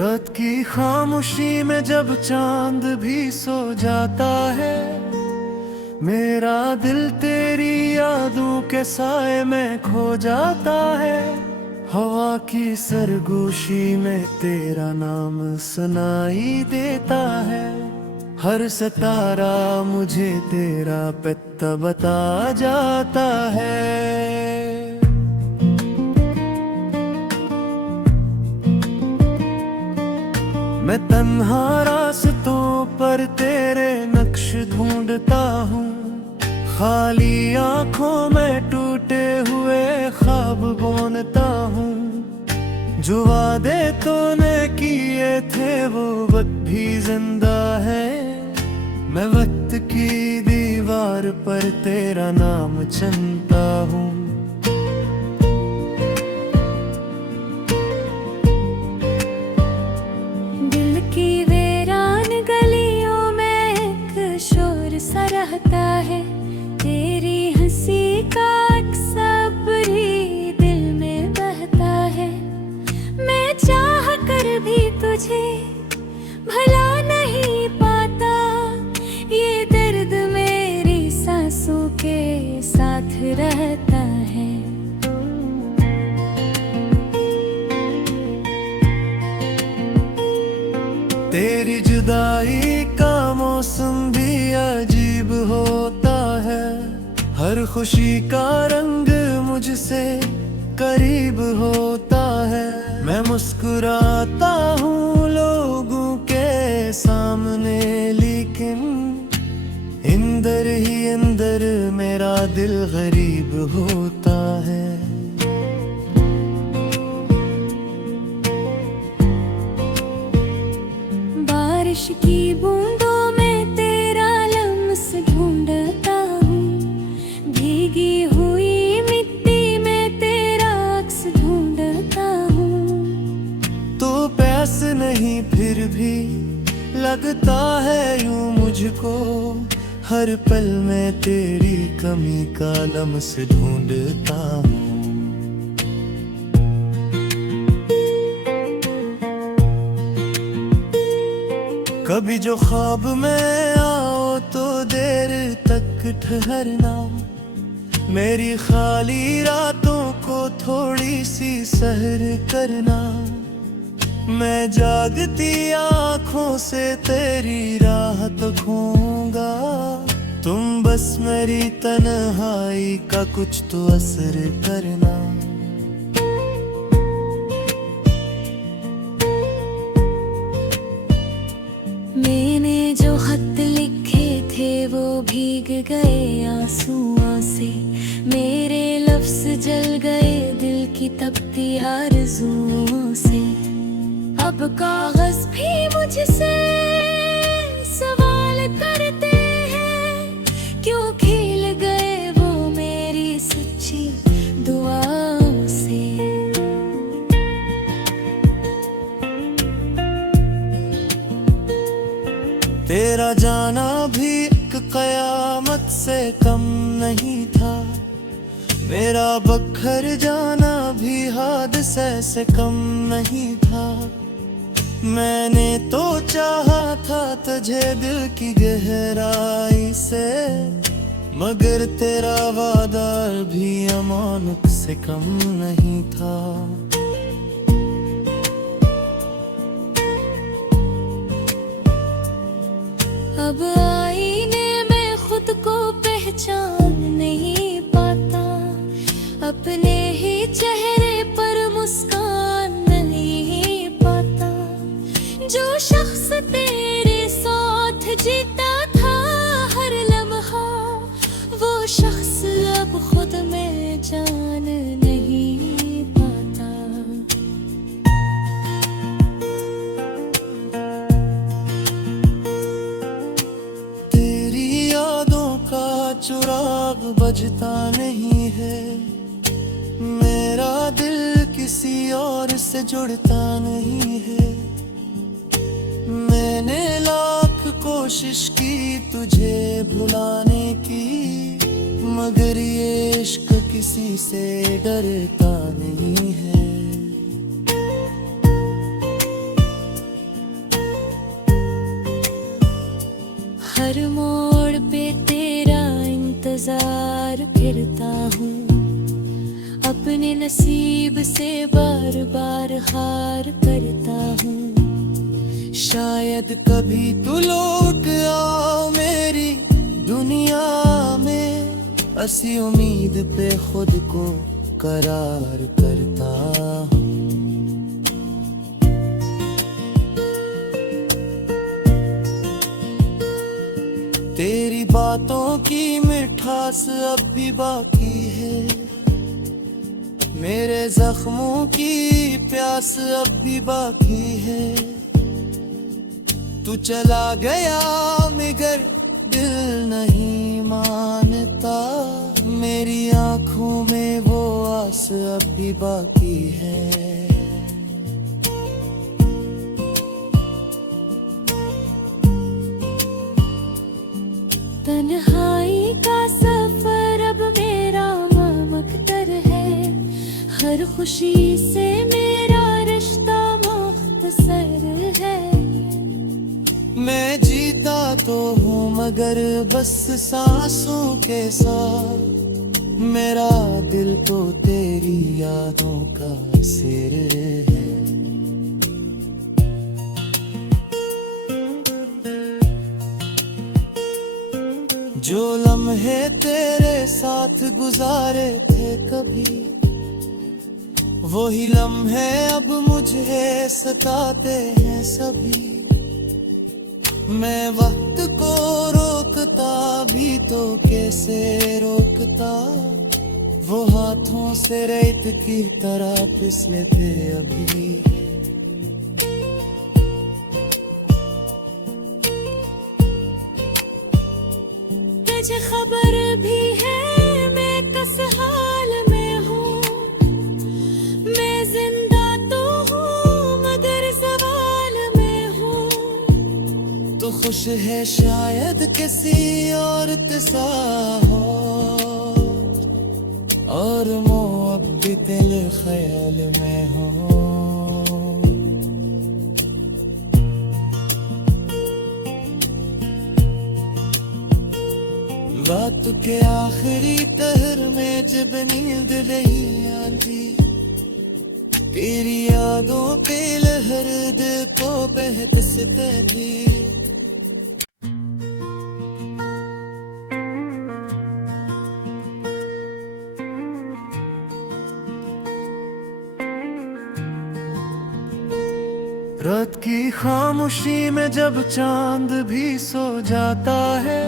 रात की खामोशी में जब चांद भी सो जाता है, मेरा दिल तेरी यादों के साए में खो जाता है। हवा की सरगोशी में तेरा नाम सुनाई देता है। हर सितारा मुझे तेरा पता बता जाता है। मैं तन्हा रास्तों पर तेरे नक्श ढूंढता हूँ, खाली आंखों में टूटे हुए ख्वाब बुनता हूँ। जो वादे तूने किए थे वो वक्त भी जिंदा है। मैं वक्त की दीवार पर तेरा नाम चुनता हूँ। दिल की वीरान गलियों में एक शोर सा रहता है। तेरी हंसी का अक्सर दिल में बहता है। मैं चाह कर भी तुझे भला नहीं पाता। ये दर्द मेरी सांसों के साथ रहता है। तेरी जुदाई का मौसम भी अजीब होता है। हर खुशी का रंग मुझसे करीब होता है। मैं मुस्कुराता हूँ लोगों के सामने, लेकिन अंदर ही अंदर मेरा दिल गरीब होता है। बारिश की बूंदों में तेरा लम्स ढूंढता हूँ। भीगी हुई मिट्टी में तेरा अक्स ढूंढता हूँ। तो प्यास नहीं फिर भी लगता है यूं मुझको। हर पल में तेरी कमी का लम्स ढूंढता हूँ। कभी जो ख्वाब में आओ तो देर तक ठहरना। मेरी खाली रातों को थोड़ी सी सहर करना। मैं जागती आँखों से तेरी राहत खोऊंगा। तुम बस मेरी तन्हाई का कुछ तो असर करना। मैंने जो खत लिखे थे वो भीग गए आंसुओं से। मेरे लफ्ज जल गए दिल की तपती आरज़ुओं से। अब कागज भी मुझसे सवाल करते हैं, क्यों खिल गए वो मेरी सच्ची दुआओं से। तेरा जाना भी एक कयामत से कम नहीं था। मेरा बखर जाना भी हादसे से कम नहीं था। मैंने तो चाहा था तुझे दिल की गहराई से, मगर तेरा वादा भी अमानत से कम नहीं था। अब आईने में खुद को पहचान नहीं पाता। अपने ही चेहरे पर मुस्कान नहीं पाता। जो शख्स तेरे साथ जीता था हर लम्हा, वो शख्स अब खुद में जान नहीं पाता। चुराग बजता नहीं है। मेरा दिल किसी और से जुड़ता नहीं है। मैंने लाख कोशिश की तुझे भुलाने की, मगर ये इश्क किसी से डरता नहीं है। हर मोड़ पे तेरा इंतजार फिरता हूँ, अपने नसीब से बार बार हार करता हूँ। शायद कभी तू लौट आ मेरी दुनिया में, असी उम्मीद पे खुद को करार करता हूँ। तेरी बातों की मिठास अब भी बाकी है, मेरे जख्मों की प्यास अब भी बाकी है। तू चला गया मगर दिल नहीं मानता, मेरी आंखों में वो आस अब भी बाकी है। तन्हाई का सफर अब मेरा मकदर है, हर खुशी से मेरा रिश्ता मुख्तसर है। मैं जीता तो हूँ मगर बस सांसों के साथ, मेरा दिल तो तेरी यादों का सिर है। जो लम्हे तेरे साथ गुजारे थे कभी, वही लम्हे अब मुझे सताते हैं सभी। मैं वक्त को रोकता भी तो कैसे रोकता, वो हाथों से रेत की तरह फिसले थे अभी। तुझे खबर भी है मैं किस हाल में हूँ, मैं जिंदा तो हूँ मगर सवाल में हूँ। तो खुश है शायद किसी औरत सा हो, और मोहब्बत दिल ख्याल में हो। रात के आखिरी तहर में जब नींद नहीं आती, तेरी यादों पे लहर दिल को बहकते थी। रात की खामोशी में जब चांद भी सो जाता है,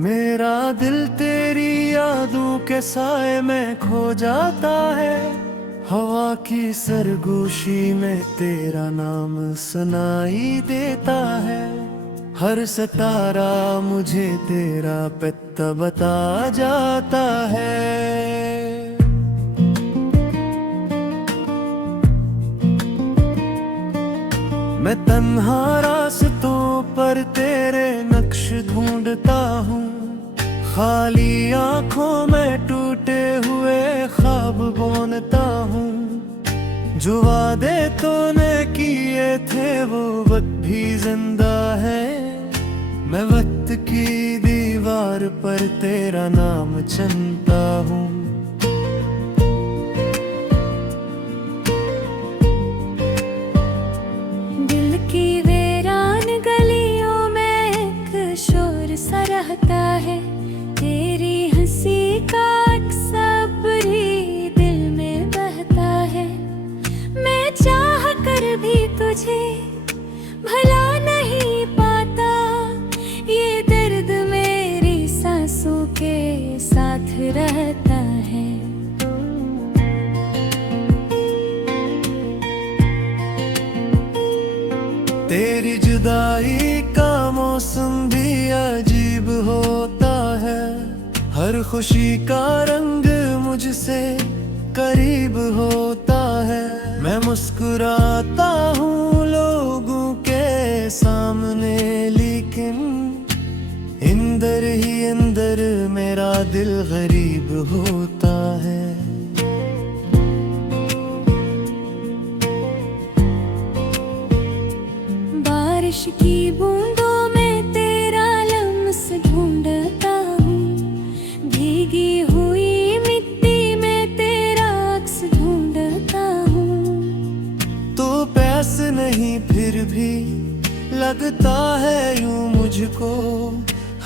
मेरा दिल तेरी यादों के साए में खो जाता है। हवा की सरगोशी में तेरा नाम सुनाई देता है, हर सितारा मुझे तेरा पता बता जाता है। मैं तन्हा रास्तों पर तेरे नक्श ढूंढता हूँ, खाली आंखों में टूटे हुए ख्वाब बुनता हूँ। जो वादे तूने किए थे वो वक्त भी जिंदा है, मैं वक्त की दीवार पर तेरा नाम चुनता हूँ। दिल की वीरान गलियों में एक शोर सा रहता है, तेरी हंसी का अक्सर ही दिल में बहता है। मैं चाह कर भी तुझे भला नहीं पाता, ये दर्द मेरी सांसों के साथ रहता है। तेरी जुदाई का मौसम भी अजीब होता है, हर खुशी का रंग मुझसे करीब होता है। मैं मुस्कुराता हूँ लोगों के सामने, लेकिन अंदर ही अंदर मेरा दिल गरीब होता है। बारिश की बूंदों में तेरा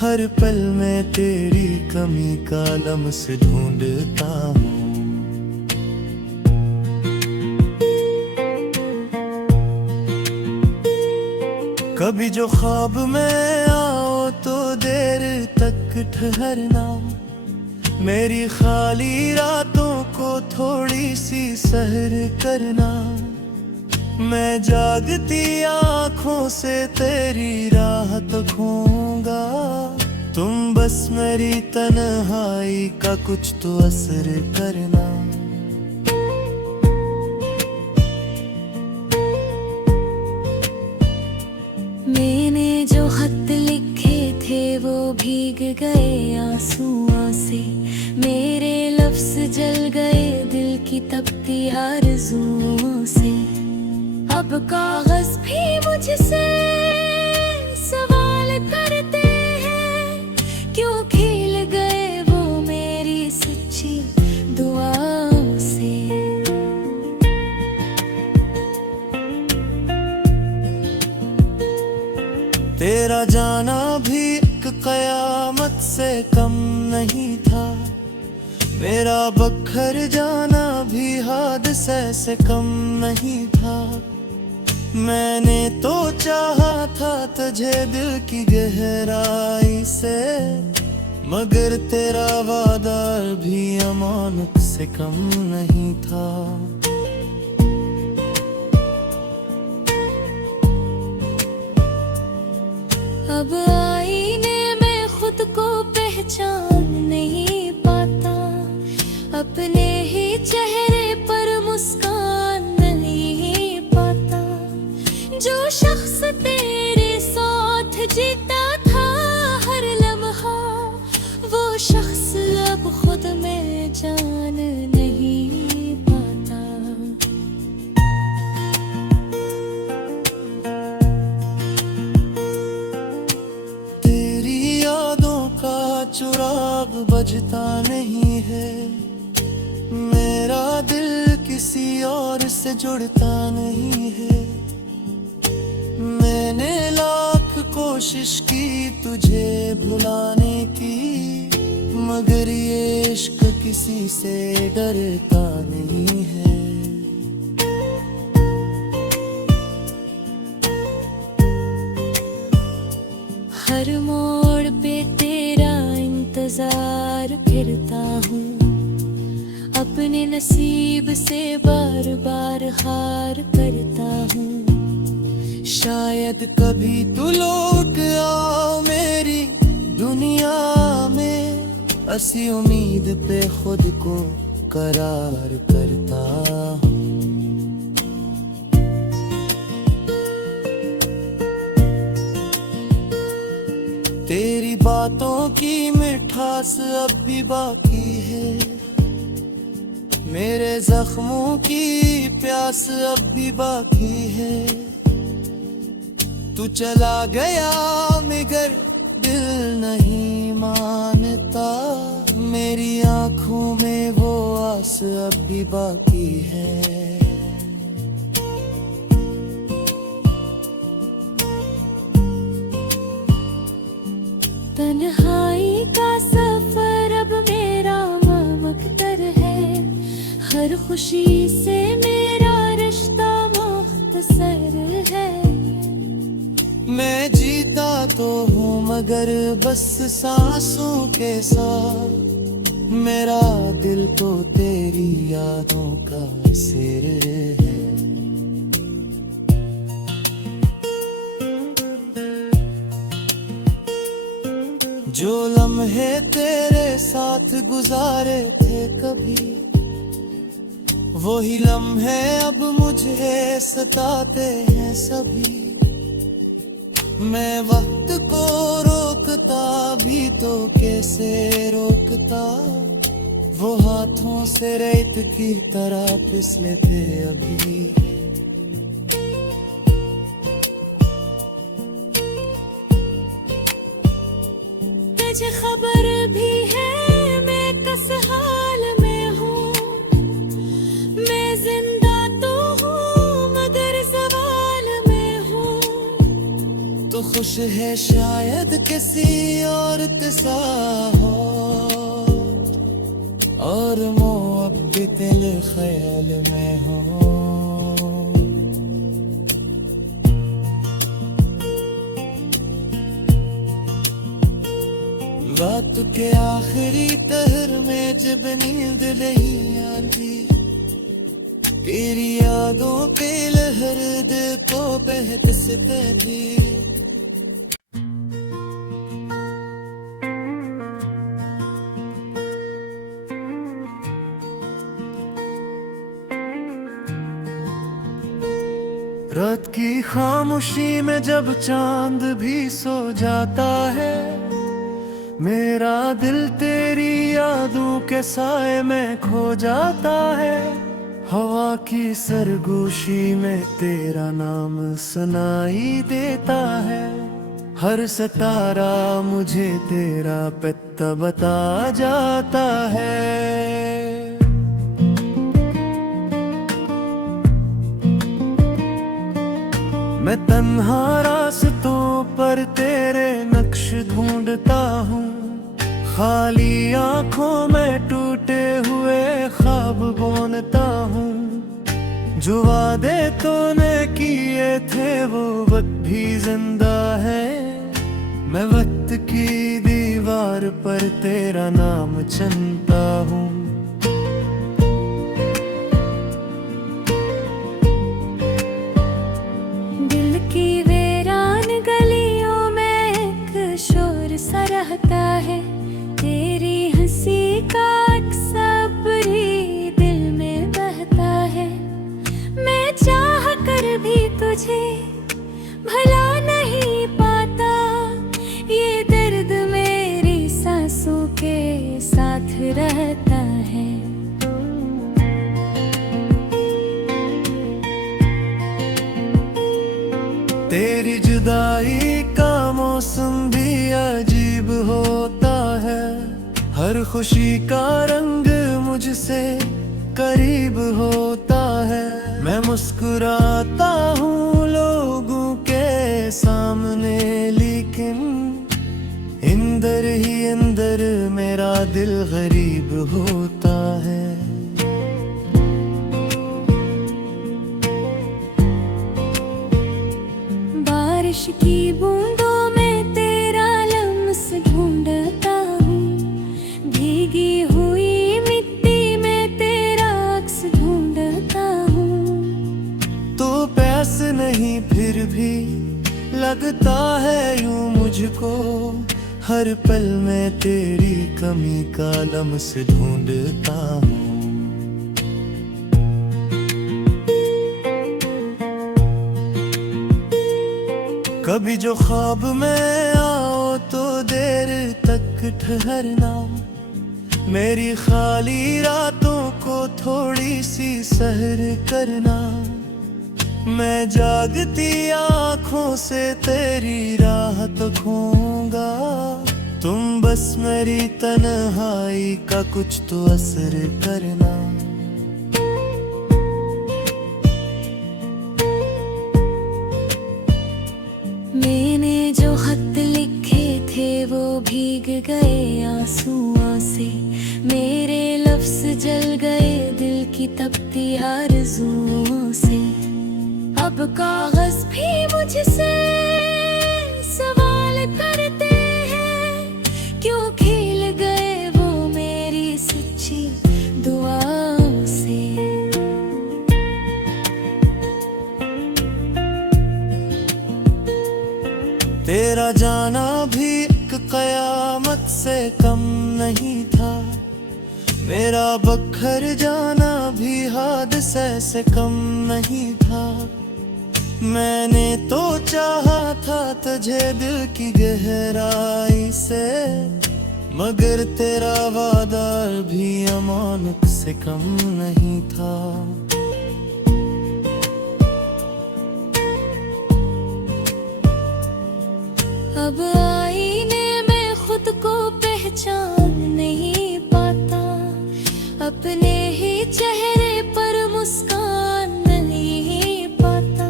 हर पल में तेरी कमी का लम्स ढूंढता हूँ। कभी जो ख्वाब में आओ तो देर तक ठहरना, मेरी खाली रातों को थोड़ी सी सहर करना। मैं जागती आँखों से तेरी राहत खोऊंगा, तुम बस मेरी तन्हाई का कुछ तो असर करना। मैंने जो खत लिखे थे वो भीग गए आंसुओं से, मेरे लफ्ज जल गए दिल की तपती आरज़ुओं से। अब कागज भी मुझसे सवाल करते हैं, क्यों खिल गए वो मेरी सच्ची दुआओं से। तेरा जाना भी एक कयामत से कम नहीं था, मेरा बखर जाना भी हादसे से कम नहीं था। मैंने तो चाहा था तुझे दिल की गहराई से, मगर तेरा वादा भी अमानत से कम नहीं था। अब आईने में खुद को पहचान नहीं पाता, अपने ही चेहरे पर मुस्कान नहीं पाता। जो शख्स तेरे साथ जीता था हर लम्हा, वो शख्स अब खुद में जान नहीं पाता। तेरी यादों का चिराग बजता नहीं है, मेरा दिल किसी और से जुड़ता नहीं है। मैंने लाख कोशिश की तुझे भुलाने की, मगर ये इश्क किसी से डरता नहीं है। हर मोड़ पे तेरा इंतजार फिरता हूँ, अपने नसीब से बार बार हार करता हूँ। शायद कभी तू लौट आओ मेरी दुनिया में, ऐसी उम्मीद पे खुद को करार करता हूँ। तेरी बातों की मिठास अब भी बाकी है, मेरे जख्मों की प्यास अब भी बाकी है। तू चला गया मगर दिल नहीं मानता, मेरी आंखों में वो आस अब भी बाकी है। तन्हाई का सफर अब मेरा मकदर है, हर खुशी से मेरा रिश्ता मुख्तसर है। मैं जीता तो हूँ मगर बस सांसों के साथ, मेरा दिल तो तेरी यादों का सिर है। जो लम्हे तेरे साथ गुजारे थे कभी, वही लम्हे अब मुझे सताते हैं सभी। मैं वक्त को रोकता भी तो कैसे रोकता, वो हाथों से रेत की तरह फिसले थे अभी। तुझे खबर भी है मैं किस हाल में हूँ, मैं जिंदा तो हूँ मगर ज़वाल में हूँ। तो खुश है शायद किसी और सा हो, और मोह अब भी दिल ख्याल में हो। रात के आखिरी तहर में जब नींद नहीं आती, तेरी यादों पे लहर दे को बहत से तहरीर। रात की खामोशी में जब चांद भी सो जाता है, मेरा दिल तेरी यादों के साए में खो जाता है। हवा की सरगोशी में तेरा नाम सुनाई देता है, हर सितारा मुझे तेरा पता बता जाता है। मैं तन्हा रास्तों पर तेरे नक्श ढूंढता हूँ, खाली आंखों में टूटे हुए ख्वाब बुनता हूँ। जो वादे तूने किए थे वो वक्त भी जिंदा है, मैं वक्त की दीवार पर तेरा नाम चुनता हूँ। दिल की वीरान गलियों में एक शोर सा रहता है, तेरी हंसी का अक्सबरी दिल में बहता है। मैं चाह कर भी तुझे भला नहीं पाता, ये दर्द मेरी सांसों के साथ रहता है। तेरी जुदाई का मौसम भी अजीब होता है, हर खुशी का रंग मुझसे करीब होता है। मैं मुस्कुराता हूँ लोगों के सामने, लेकिन अंदर ही अंदर मेरा दिल गरीब होता है। बारिश की बूंदों में तेरा लम्स ढूंढता हूँ, भीगी हुई मिट्टी में तेरा अक्स ढूंढता हूँ। तो प्यास नहीं फिर भी लगता है यूं मुझको, हर पल में तेरी कमी का लम्स ढूंढता हूँ। कभी जो ख्वाब में आओ तो देर तक ठहरना, मेरी खाली रातों को थोड़ी सी सहर करना। मैं जागती आँखों से तेरी राह तो खोऊंगा, तुम बस मेरी तन्हाई का कुछ तो असर करना। मैंने जो खत लिखे थे वो भीग गए आंसुओं से, मेरे लफ्ज जल गए दिल की तपती आरज़ुओं से। अब कागज भी मुझसे सवाल करते हैं, क्यों खिल गए वो मेरी सच्ची दुआओं से। तेरा जाना भी एक कयामत से कम नहीं था, मेरा बखर जाना भी हादसे से कम नहीं था। मैंने तो चाहा था तुझे दिल की गहराई से, मगर तेरा वादा भी अमानत से कम नहीं था। अब आईने में खुद को पहचान नहीं पाता, अपने ही चेहरे पर मुस्कान नहीं पाता।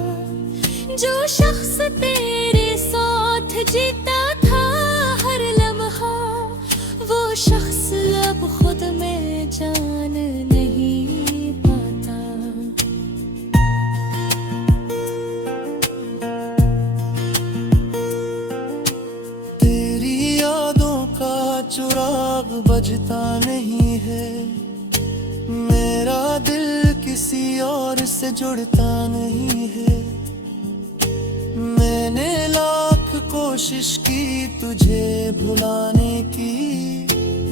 जो शख्स तेरे 100 जीता था हर लम्हा, वो शख्स अब खुद में जान नहीं पाता। तेरी यादों का चिराग बजता नहीं है, मेरा दिल किसी और से जुड़ता नहीं है। मैंने लाख कोशिश की तुझे भुलाने की,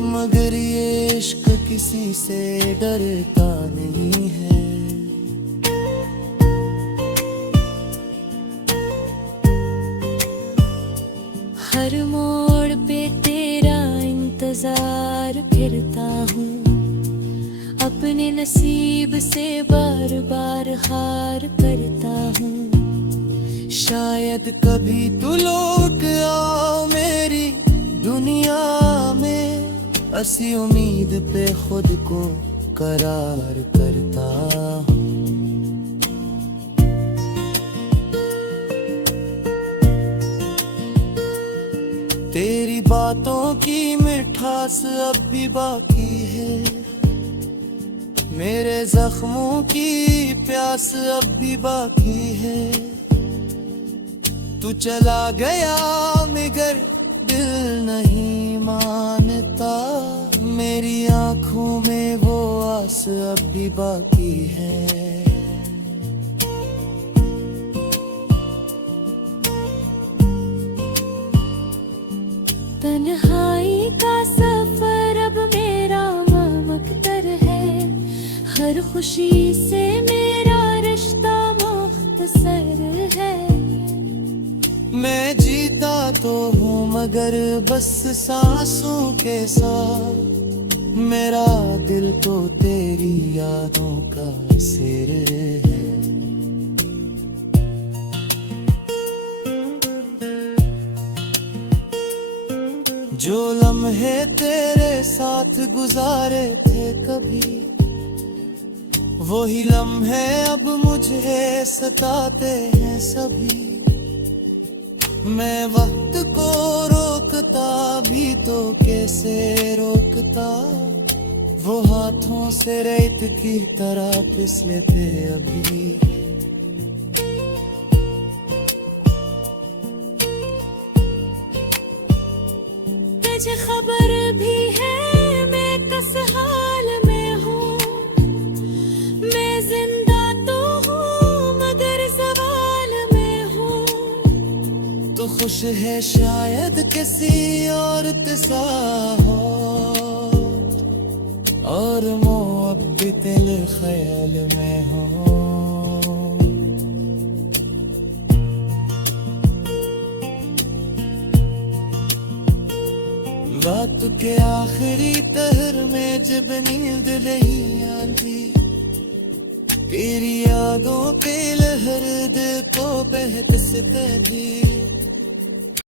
मगर ये इश्क किसी से डरता नहीं है। हर मोड़ पे तेरा इंतजार फिरता हूँ, अपने नसीब से बार बार हार करता हूँ। शायद कभी तू लौट आओ मेरी दुनिया में, ऐसी उम्मीद पे खुद को करार करता हूँ। तेरी बातों की मिठास अब भी बाकी है, मेरे जख्मों की प्यास अब भी बाकी है। तू चला गया मगर दिल नहीं मानता, मेरी आंखों में वो आस अब भी बाकी है। तन्हाई का सफर अब मेरा मकदर है, हर खुशी से मेरा रिश्ता मुख्तसर है। मैं जीता तो हूँ मगर बस सांसों के साथ, मेरा दिल तो तेरी यादों का सिर है। जो लम्हे तेरे साथ गुजारे थे कभी, वही लम्हे अब मुझे सताते हैं सभी। मैं वक्त को रोकता भी तो कैसे रोकता, वो हाथों से रेत की तरह फिसले थे अभी। तुझे खबर भी है मैं किस हाल में हूँ, मैं जिंदा तो हूँ मगर सवाल में हूँ। तो खुश है शायद किसी और सा हो, और मोहब्बत दिल ख्याल में हो। रात के आखिरी तहर में जब नींद नहीं आती, तेरी यादों पे लहर दे को बहत से बहती।